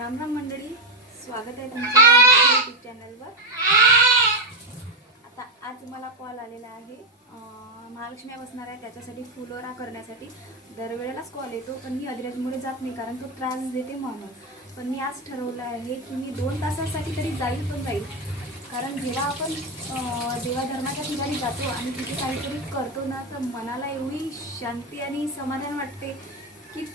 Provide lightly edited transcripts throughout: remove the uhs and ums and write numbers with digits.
राम राम मंडळी, स्वागत आहे तुमच्या माझ्या यूट्यूब चॅनलवर। आता आज मला कॉल आलेला आहे, महालक्ष्मी बसणार आहे त्याच्यासाठी फुलोरा करण्यासाठी। दरवेळेलाच कॉल येतो पण मी अधिराजमुळे जात नाही कारण तो त्रास देते म्हणून। पण मी आज ठरवलं आहे की मी 2 तासासाठी तरी जाईल कारण जेव्हा आपण देवाधर्माच्या ठिकाणी जातो आणि तिथे काहीतरी करतो ना, तर मनाला एवढी शांती आणि समाधान वाटते की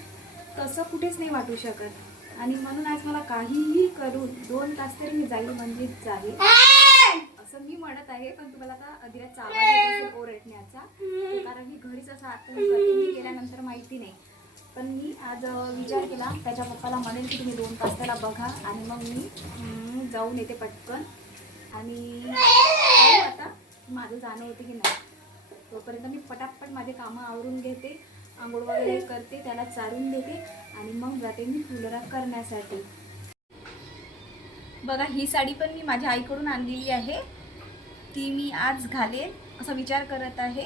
तसं कुठेच नाही वाटू शकत। आणि म्हणून आज मला काहीही करून 2 तास तरी मी जाईल म्हणजे जाईल असं मी म्हणत आहे। पण तुम्हाला आता अधिराजचा आवाज येत असेल ओरडण्याचा, कारण मी घरीच असं आता मी गेल्यानंतर माहिती नाही। पण मी आज विचार केला, त्याच्या पप्पाला म्हणेल की तुम्ही 2 तास त्याला बघा आणि मग मी जाऊन येते पटकन। आणि आता माझं जाणं होते की नाही, तोपर्यंत मी पटापट माझे कामं आवरून घेते, आंघोळ वगैरे करते, त्याला चारून देते आणि मग जाते मी फुलोरा करण्यासाठी। बघा, ही साडी पण मी माझ्या आईकडून आणलेली आहे, ती मी आज घालेल असा विचार करत आहे।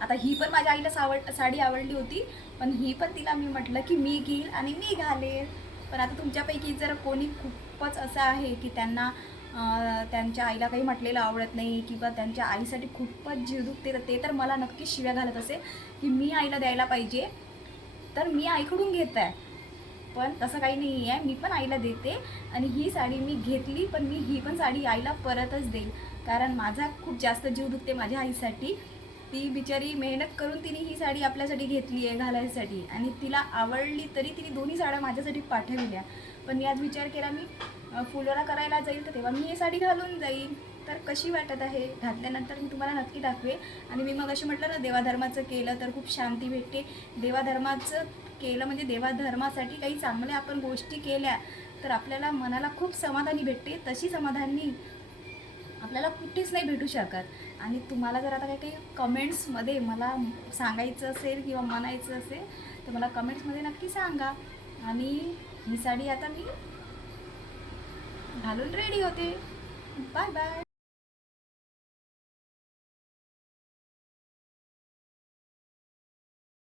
आता ही पण माझ्या आईला साडी आवडली होती, पण ही पण तिला मी म्हटलं की मी घेईल आणि मी घालेल। पण आता तुमच्यापैकी जर कोणी खूपच असं आहे की त्यांना त्यांच्या आईला काही म्हटलेलं आवडत नाही किंवा त्यांच्या आईसाठी खूपच जीव दुखते, तर ते तर मला नक्कीच शिव्या घालत असेल की मी आईला द्यायला पाहिजे, तर मी आईकडून घेत आहे। पण तसं काही नाही आहे, मी पण आईला देते आणि ही साडी मी घेतली, पण मी ही पण साडी आईला परतच देईल कारण माझा खूप जास्त जीव दुखते माझ्या आईसाठी। ती बिचारी मेहनत करून तिने ही साडी आपल्यासाठी घेतली आहे घालायसाठी आणि तिला आवडली तरी तिने दोन्ही साड्या माझ्यासाठी पाठवल्या। पण मी आज विचार केला मी फुलोरा करायला जाईल तर तेव्हा मी ही साडी घालून जाईल, तर कशी वाटत आहे घातल्यानंतर मी तुम्हाला नक्की दाखवेल। आणि मी मग अशी म्हटलं ना, देवाधर्माचं केलं तर खूप शांती भेटते। देवाधर्माचं केलं म्हणजे देवाधर्मासाठी काही चांगल्या आपण गोष्टी केल्या तर आपल्याला मनाला खूप समाधानी भेटते, तशी समाधानी आपल्याला कुठेच नाही भेटू शकत। आणि तुम्हाला जर आता काही कमेंट्समध्ये मला सांगायचं असेल किंवा म्हणायचं असेल तर मला कमेंट्समध्ये नक्की सांगा। आणि ही साडी आता मी घालून रेडी होते। Bye bye.